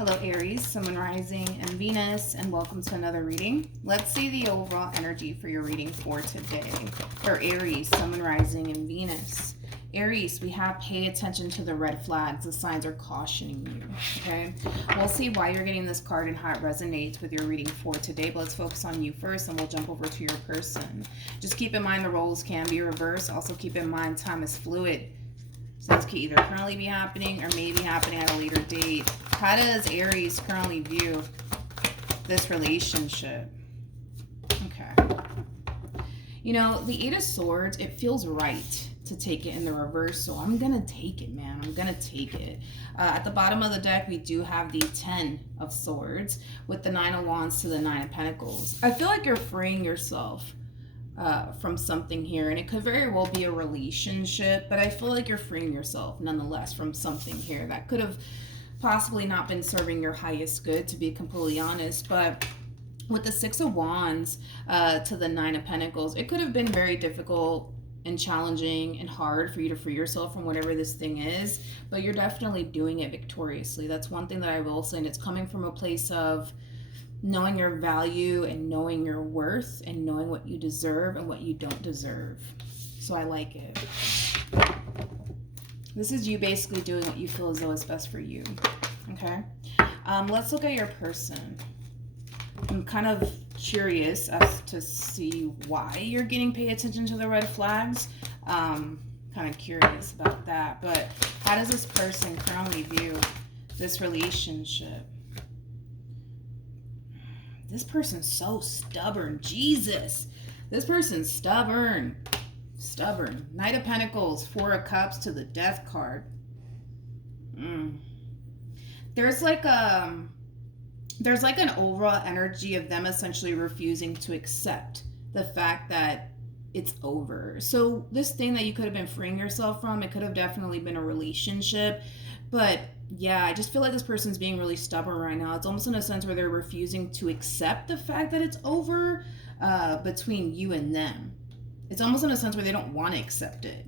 Hello Aries, Sun, Moon, Rising, and Venus, and welcome to another reading. Let's see the overall energy for your reading for today. For Aries, Sun, Moon, Rising, and Venus. Aries, we have pay attention to the red flags. The signs are cautioning you, okay? We'll see why you're getting this card and how it resonates with your reading for today, but let's focus on you first and we'll jump over to your person. Just keep in mind the roles can be reversed. Also keep in mind time is fluid. So this could either currently be happening or maybe happening at a later date. How does Aries currently view this relationship? Okay. You know, the Eight of Swords, it feels right to take it in the reverse. So I'm going to take it, man. I'm going to take it. At the bottom of the deck, we do have the 10 of Swords with the 9 of Wands to the 9 of Pentacles. I feel like you're freeing yourself from something here, and it could very well be a relationship, but I feel like you're freeing yourself nonetheless from something here that could have possibly not been serving your highest good, to be completely honest. But with the 6 of Wands to the 9 of Pentacles, it could have been very difficult and challenging and hard for you to free yourself from whatever this thing is, but you're definitely doing it victoriously. That's one thing that I will say, and it's coming from a place of knowing your value and knowing your worth and knowing what you deserve and what you don't deserve. So I like it. This is you basically doing what you feel as though is best for you. Okay. Let's look at your person. I'm kind of curious as to see why you're getting pay attention to the red flags. Kind of curious about that. But how does this person currently view this relationship? This person's so stubborn. Jesus. This person's stubborn. Stubborn. Knight of Pentacles, 4 of Cups to the Death card. There's like an overall energy of them essentially refusing to accept the fact that it's over. So this thing that you could have been freeing yourself from, it could have definitely been a relationship, but yeah, I just feel like this person's being really stubborn right now. It's almost in a sense where they're refusing to accept the fact that it's over between you and them. It's almost in a sense where they don't want to accept it.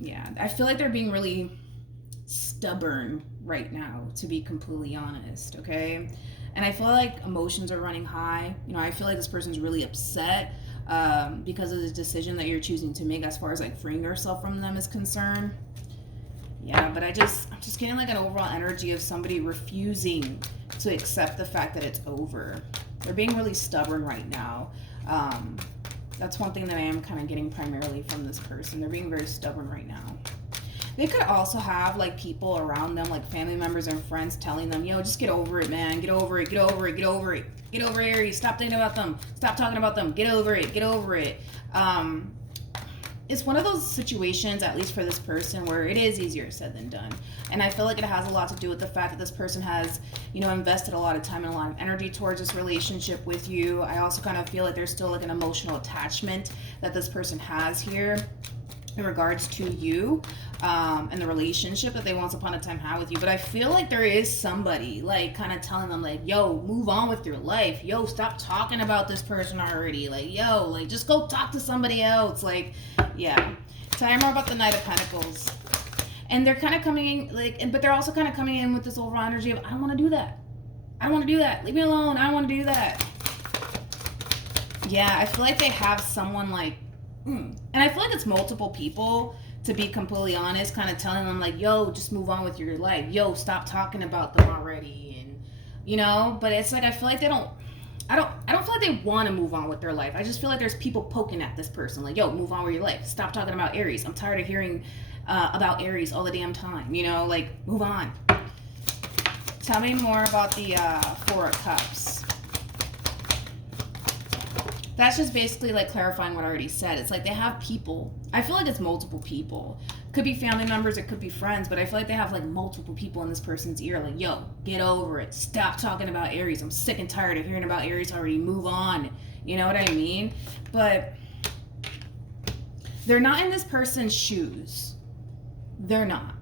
Yeah, I feel like they're being really stubborn right now, to be completely honest, okay? And I feel like emotions are running high. You know, I feel like this person's really upset because of the decision that you're choosing to make as far as like freeing yourself from them is concerned. Yeah, but I'm just getting like an overall energy of somebody refusing to accept the fact that it's over. They're being really stubborn right now. That's one thing that I am kind of getting primarily from this person. They're being very stubborn right now. They could also have like people around them, like family members and friends telling them, yo, just get over it, man. Get over it, get over it, get over it. Get over Aries. Stop thinking about them. Stop talking about them. Get over it, get over it. It's one of those situations, at least for this person, where it is easier said than done. And I feel like it has a lot to do with the fact that this person has, you know, invested a lot of time and a lot of energy towards this relationship with you. I also kind of feel like there's still like an emotional attachment that this person has here in regards to you and the relationship that they once upon a time had with you. But I feel like there is somebody like kind of telling them like, yo, move on with your life. Yo, stop talking about this person already. Like, yo, like just go talk to somebody else. Like, yeah. Tell me more about the Knight of Pentacles. And they're kind of coming in like, but they're also kind of coming in with this overall energy of, I don't want to do that. I don't want to do that. Leave me alone. I don't want to do that. Yeah, I feel like they have someone like, and I feel like it's multiple people, to be completely honest, kind of telling them like, yo, just move on with your life. Yo, stop talking about them already. And, you know, but it's like, I feel like I don't feel like they want to move on with their life. I just feel like there's people poking at this person like, yo, move on with your life. Stop talking about Aries. I'm tired of hearing about Aries all the damn time. You know, like, move on. Tell me more about the 4 of Cups. That's just basically like clarifying what I already said. It's like they have people. I feel like it's multiple people. Could be family members, it could be friends, but I feel like they have like multiple people in this person's ear. Like, yo, get over it. Stop talking about Aries. I'm sick and tired of hearing about Aries already. Move on. You know what I mean? But they're not in this person's shoes. They're not.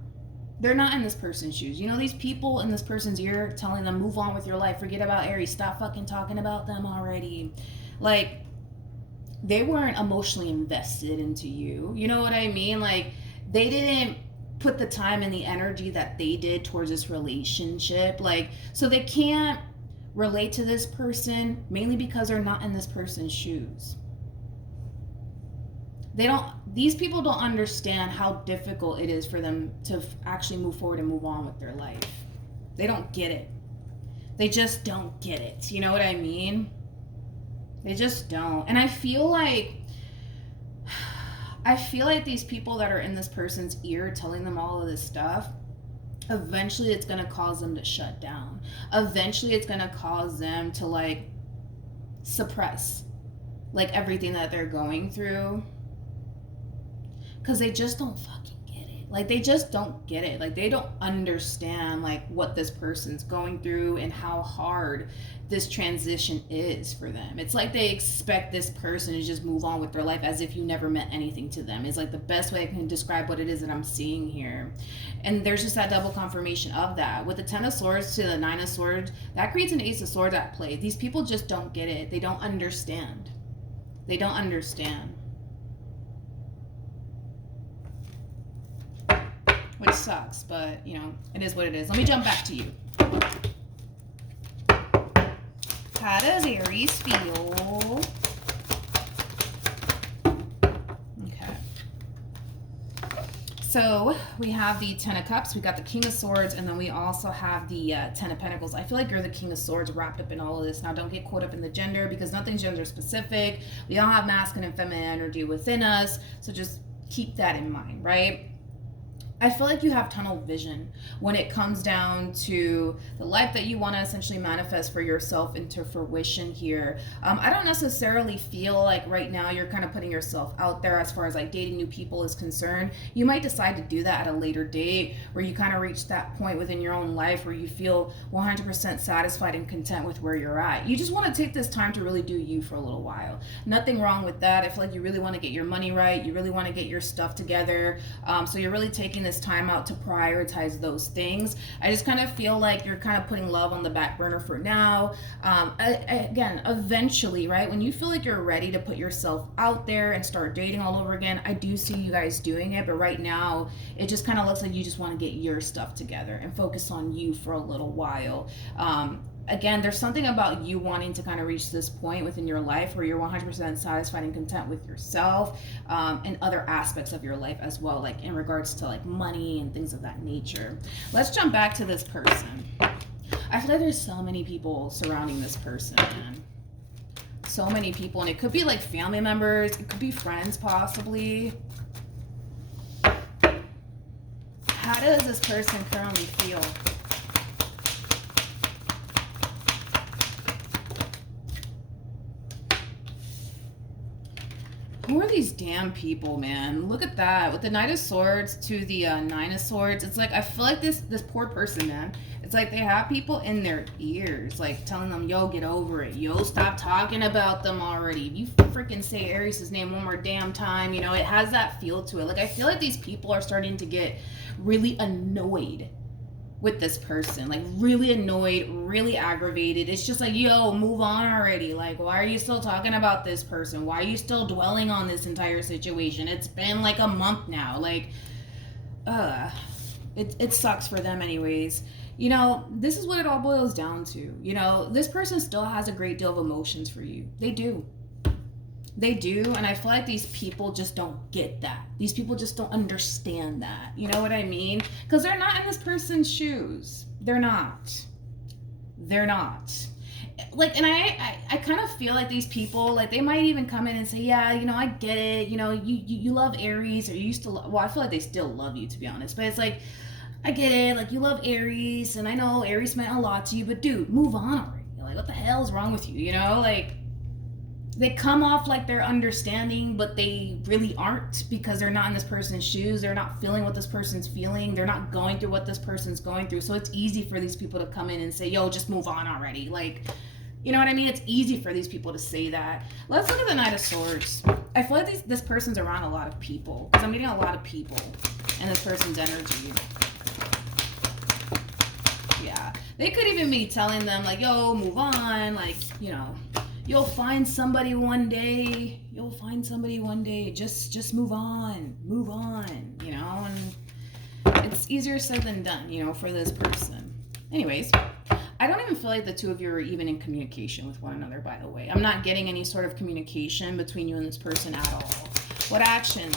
They're not in this person's shoes. You know, these people in this person's ear telling them, move on with your life. Forget about Aries. Stop fucking talking about them already. Like, they weren't emotionally invested into you. You know what I mean? Like, they didn't put the time and the energy that they did towards this relationship. Like, so they can't relate to this person mainly because they're not in this person's shoes. These people don't understand how difficult it is for them to actually move forward and move on with their life. They don't get it. They just don't get it. You know what I mean? They just don't. And I feel like these people that are in this person's ear telling them all of this stuff, eventually it's going to cause them to shut down. Eventually it's going to cause them to like suppress like everything that they're going through. Because they just don't fucking get it. Like, they just don't get it. Like, they don't understand, like, what this person's going through and how hard this transition is for them. It's like they expect this person to just move on with their life as if you never meant anything to them. It's like the best way I can describe what it is that I'm seeing here. And there's just that double confirmation of that. With the 10 of Swords to the 9 of Swords, that creates an Ace of Swords at play. These people just don't get it. They don't understand. They don't understand. Which sucks, but, you know, it is what it is. Let me jump back to you. How does Aries feel? Okay. So we have the 10 of Cups, we got the King of Swords, and then we also have the 10 of Pentacles. I feel like you're the King of Swords wrapped up in all of this. Now, don't get caught up in the gender because nothing's gender specific. We all have masculine and feminine energy within us, so just keep that in mind, right? I feel like you have tunnel vision when it comes down to the life that you want to essentially manifest for yourself into fruition here. I don't necessarily feel like right now you're kind of putting yourself out there as far as like dating new people is concerned. You might decide to do that at a later date where you kind of reach that point within your own life where you feel 100% satisfied and content with where you're at. You just want to take this time to really do you for a little while. Nothing wrong with that. I feel like you really want to get your money right. You really want to get your stuff together. So you're really taking this time out to prioritize those things. I just kind of feel like you're kind of putting love on the back burner for now. Again, eventually, right, when you feel like you're ready to put yourself out there and start dating all over again, I do see you guys doing it, but right now it just kind of looks like you just want to get your stuff together and focus on you for a little while. Again, there's something about you wanting to kind of reach this point within your life where you're 100% satisfied and content with yourself and other aspects of your life as well, like in regards to like money and things of that nature. Let's jump back to this person. I feel like there's so many people surrounding this person, man. So many people, and it could be like family members, it could be friends possibly. How does this person currently feel? Who are these damn people, man? Look at that. With the Knight of Swords to the 9 of Swords, it's like I feel like this poor person, man. It's like they have people in their ears, like telling them, yo, get over it. Yo, stop talking about them already. If you freaking say Aries' name one more damn time, you know, it has that feel to it. Like I feel like these people are starting to get really annoyed with this person, like really annoyed, really aggravated. It's just like, yo, move on already. Like, why are you still talking about this person? Why are you still dwelling on this entire situation? It's been like a month now. Like, it sucks for them anyways. You know, this is what it all boils down to. You know, this person still has a great deal of emotions for you. They do. They do, and I feel like these people just don't get that. These people just don't understand that. You know what I mean? Because they're not in this person's shoes. They're not. They're not. Like, and I kind of feel like these people, like, they might even come in and say, yeah, you know, I get it. You know, you love Aries, or you used to love, well, I feel like they still love you, to be honest. But it's like, I get it. Like, you love Aries, and I know Aries meant a lot to you, but dude, move on already. Like, what the hell is wrong with you? You know, like, they come off like they're understanding, but they really aren't because they're not in this person's shoes. They're not feeling what this person's feeling. They're not going through what this person's going through. So it's easy for these people to come in and say, yo, just move on already. Like, you know what I mean? It's easy for these people to say that. Let's look at the Knight of Swords. I feel like this person's around a lot of people because I'm getting a lot of people in this person's energy. Yeah. They could even be telling them like, yo, move on. Like, you know, you'll find somebody one day. You'll find somebody one day. Just move on. Move on, you know? And it's easier said than done, you know, for this person. Anyways, I don't even feel like the two of you are even in communication with one another, by the way. I'm not getting any sort of communication between you and this person at all. What actions?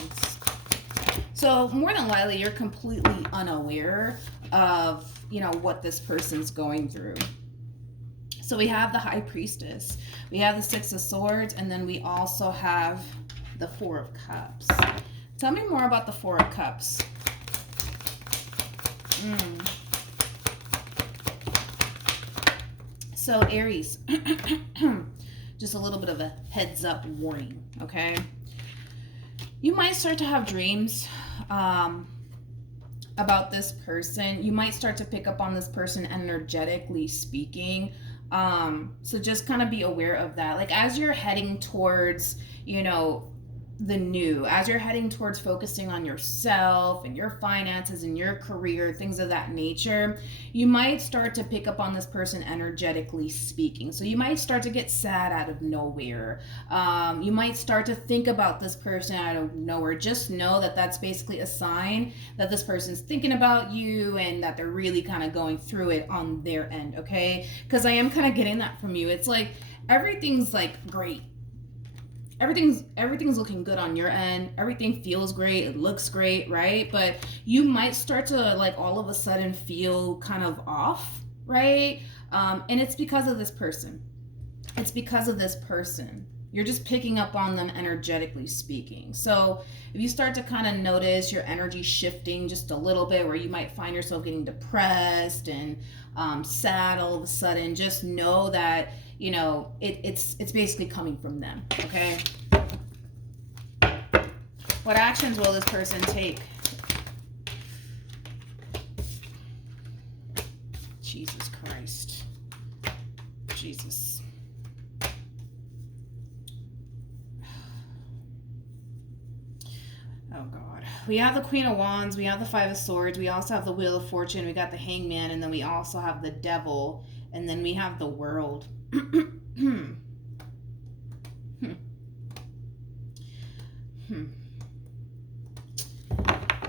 So more than likely, you're completely unaware of, you know, what this person's going through. So we have the High Priestess, we have the Six of Swords, and then we also have the Four of Cups. Tell me more about the Four of Cups. So Aries, just a little bit of a heads up warning, okay? You might start to have dreams about this person. You might start to pick up on this person energetically speaking. So just kind of be aware of that. Like as you're heading towards, you know, the new, as you're heading towards focusing on yourself and your finances and your career, things of that nature, you might start to pick up on this person energetically speaking. So you might start to get sad out of nowhere. You might start to think about this person out of nowhere. Just know that that's basically a sign that this person's thinking about you and that they're really kind of going through it on their end, okay? Because I am kind of getting that from you. It's like everything's like great. Everything's looking good on your end. Everything feels great. It looks great, right? But you might start to like all of a sudden feel kind of off, right? And it's because of this person. It's because of this person. You're just picking up on them energetically speaking. So if you start to kind of notice your energy shifting just a little bit, where you might find yourself getting depressed and sad all of a sudden, just know that, you know, it's basically coming from them, okay? What actions will this person take? Jesus Christ. Jesus. Oh God. We have the Queen of Wands, we have the Five of Swords, we also have the Wheel of Fortune, we got the Hangman, and then we also have the Devil, and then we have the World.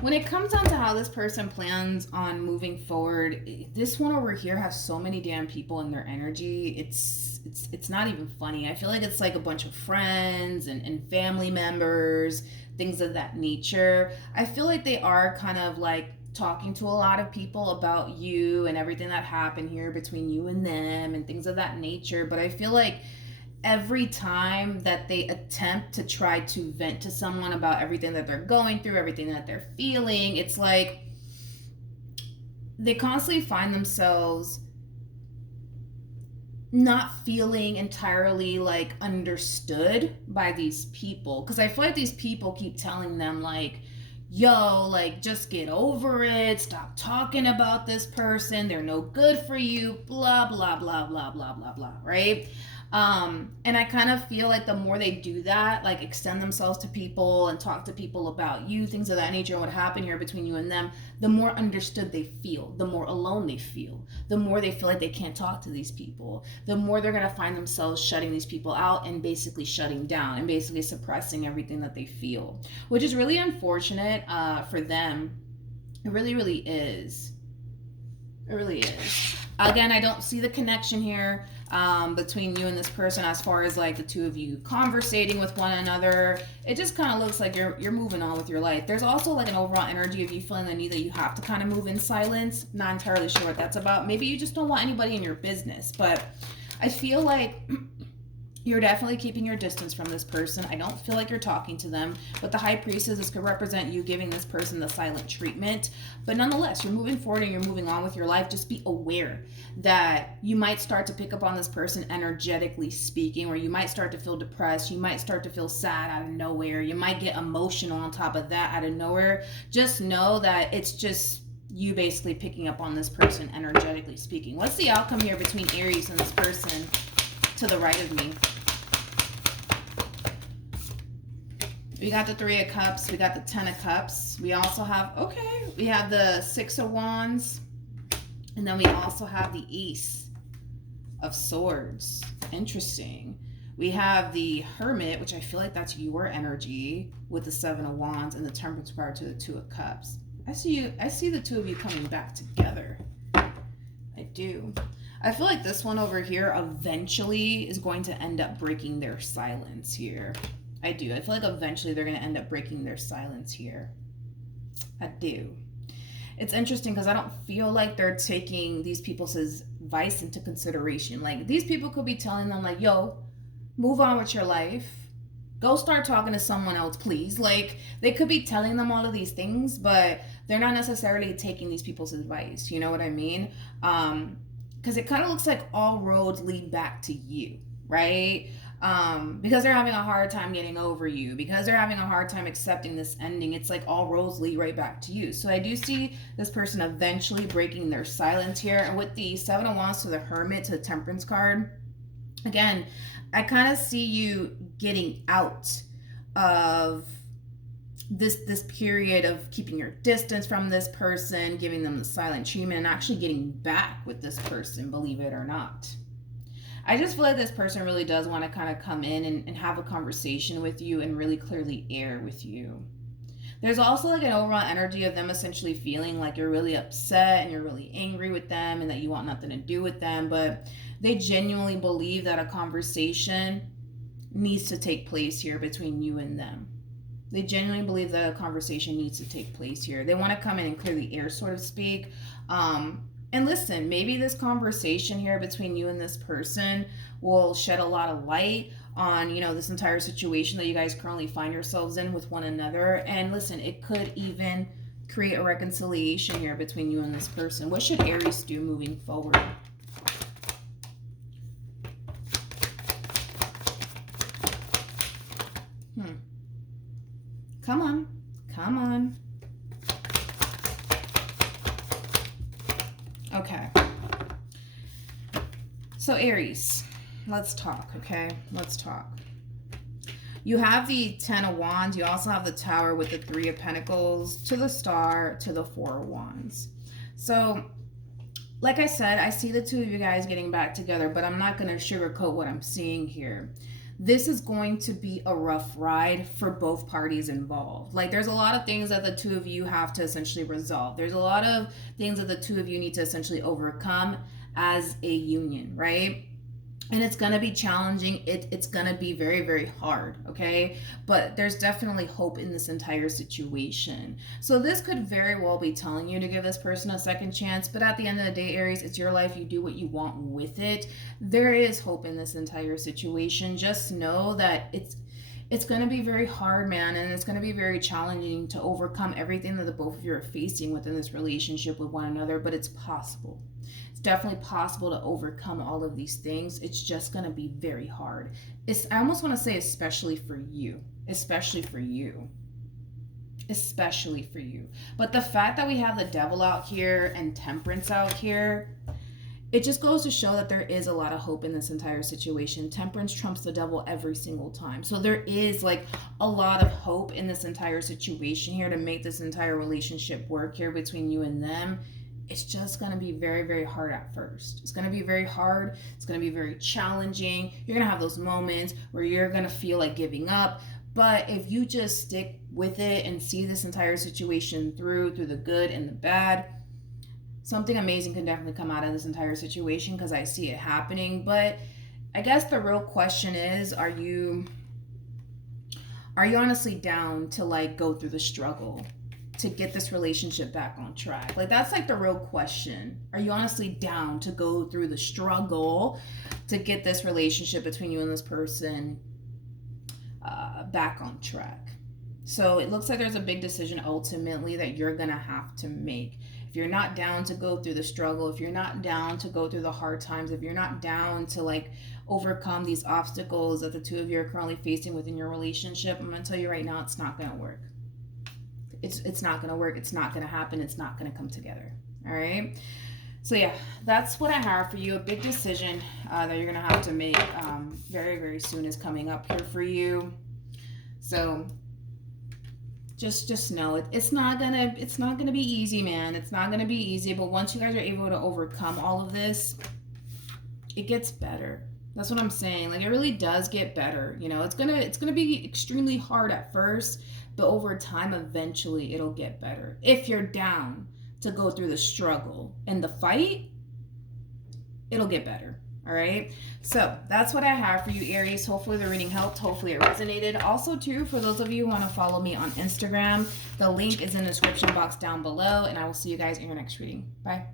When it comes down to how this person plans on moving forward, this one over here has so many damn people in their energy. It's not even funny. I feel like it's like a bunch of friends and family members, things of that nature. I feel like they are kind of like talking to a lot of people about you and everything that happened here between you and them and things of that nature. But I feel like every time that they attempt to try to vent to someone about everything that they're going through, everything that they're feeling, it's like they constantly find themselves not feeling entirely like understood by these people. Because I feel like these people keep telling them like, yo, like just get over it, stop talking about this person, they're no good for you, blah blah blah blah blah blah blah, right? And I kind of feel like the more they do that, like extend themselves to people and talk to people about you, things of that nature, and what happened here between you and them, the more understood they feel, the more alone they feel, the more they feel like they can't talk to these people, the more they're going to find themselves shutting these people out and basically shutting down and basically suppressing everything that they feel, which is really unfortunate for them. It really, really is. It really is. Again, I don't see the connection here between you and this person as far as like the two of you conversating with one another. It just kind of looks like you're moving on with your life. There's also like an overall energy of you feeling the need that you have to kind of move in silence. Not entirely sure what that's about. Maybe you just don't want anybody in your business, but I feel like you're definitely keeping your distance from this person. I don't feel like you're talking to them. But the High Priestess, this could represent you giving this person the silent treatment. But nonetheless, you're moving forward and you're moving on with your life. Just be aware that you might start to pick up on this person energetically speaking, or you might start to feel depressed. You might start to feel sad out of nowhere. You might get emotional on top of that out of nowhere. Just know that it's just you basically picking up on this person energetically speaking. What's the outcome here between Aries and this person to the right of me? We got the Three of Cups. We got the Ten of Cups. We also have, we have the Six of Wands. And then we also have the Ace of Swords. Interesting. We have the Hermit, which I feel like that's your energy, with the Seven of Wands, and the Temperance card to the Two of Cups. I see the two of you coming back together. I do. I feel like this one over here eventually is going to end up breaking their silence here. I do. I feel like eventually they're going to end up breaking their silence here. I do. It's interesting because I don't feel like they're taking these people's advice into consideration. Like, these people could be telling them, like, yo, move on with your life. Go start talking to someone else, please. Like, they could be telling them all of these things, but they're not necessarily taking these people's advice. You know what I mean? Because it kind of looks like all roads lead back to you, right? Because they're having a hard time getting over you, because they're having a hard time accepting this ending, it's like all roads lead right back to you. So I do see this person eventually breaking their silence here. And with the Seven of Wands to the Hermit to the Temperance card, again, I kind of see you getting out of this period of keeping your distance from this person, giving them the silent treatment, and actually getting back with this person, believe it or not. I just feel like this person really does want to kind of come in and have a conversation with you and really clearly air with you. There's also like an overall energy of them essentially feeling like you're really upset and you're really angry with them and that you want nothing to do with them, but they genuinely believe that a conversation needs to take place here between you and them. They genuinely believe that a conversation needs to take place here. They want to come in and clear the air, so to speak. And listen, maybe this conversation here between you and this person will shed a lot of light on, this entire situation that you guys currently find yourselves in with one another. And listen, it could even create a reconciliation here between you and this person. What should Aries do moving forward? Come on. Come on. Okay. So Aries, let's talk, okay? Let's talk. You have the Ten of Wands. You also have the Tower with the Three of Pentacles to the Star to the Four of Wands. So, like I said, I see the two of you guys getting back together, but I'm not going to sugarcoat what I'm seeing here. This is going to be a rough ride for both parties involved. Like, there's a lot of things that the two of you have to essentially resolve. There's a lot of things that the two of you need to essentially overcome as a union, right? And it's going to be challenging. It's going to be very, very hard, okay? But there's definitely hope in this entire situation. So this could very well be telling you to give this person a second chance. But at the end of the day, Aries, it's your life. You do what you want with it. There is hope in this entire situation. Just know that it's going to be very hard, man, and it's going to be very challenging to overcome everything that the both of you are facing within this relationship with one another, but it's possible. It's definitely possible to overcome all of these things. It's just going to be very hard. I almost want to say especially for you. Especially for you. Especially for you. But the fact that we have the Devil out here and Temperance out here, it just goes to show that there is a lot of hope in this entire situation. Temperance trumps the Devil every single time. So there is like a lot of hope in this entire situation here to make this entire relationship work here between you and them. It's just going to be very, very hard at first. It's going to be very hard. It's going to be very challenging. You're going to have those moments where you're going to feel like giving up. But if you just stick with it and see this entire situation through the good and the bad, something amazing can definitely come out of this entire situation, because I see it happening. But I guess the real question is, are you honestly down to like go through the struggle to get this relationship back on track? Like, that's like the real question. Are you honestly down to go through the struggle to get this relationship between you and this person back on track? So it looks like there's a big decision ultimately that you're gonna have to make. If you're not down to go through the struggle, if you're not down to go through the hard times, if you're not down to like overcome these obstacles that the two of you are currently facing within your relationship, I'm gonna tell you right now, it's not gonna work. It's not gonna work. It's not gonna happen. It's not gonna come together. All right. So yeah, that's what I have for you. A big decision that you're gonna have to make very, very soon is coming up here for you. So just know it's not gonna be easy, man. It's not gonna be easy. But once you guys are able to overcome all of this, it gets better. That's what I'm saying. Like, it really does get better. It's gonna be extremely hard at first, but over time, eventually it'll get better. If you're down to go through the struggle and the fight, it'll get better. All right. So that's what I have for you, Aries. Hopefully the reading helped. Hopefully it resonated. Also, too, for those of you who want to follow me on Instagram, the link is in the description box down below. And I will see you guys in your next reading. Bye.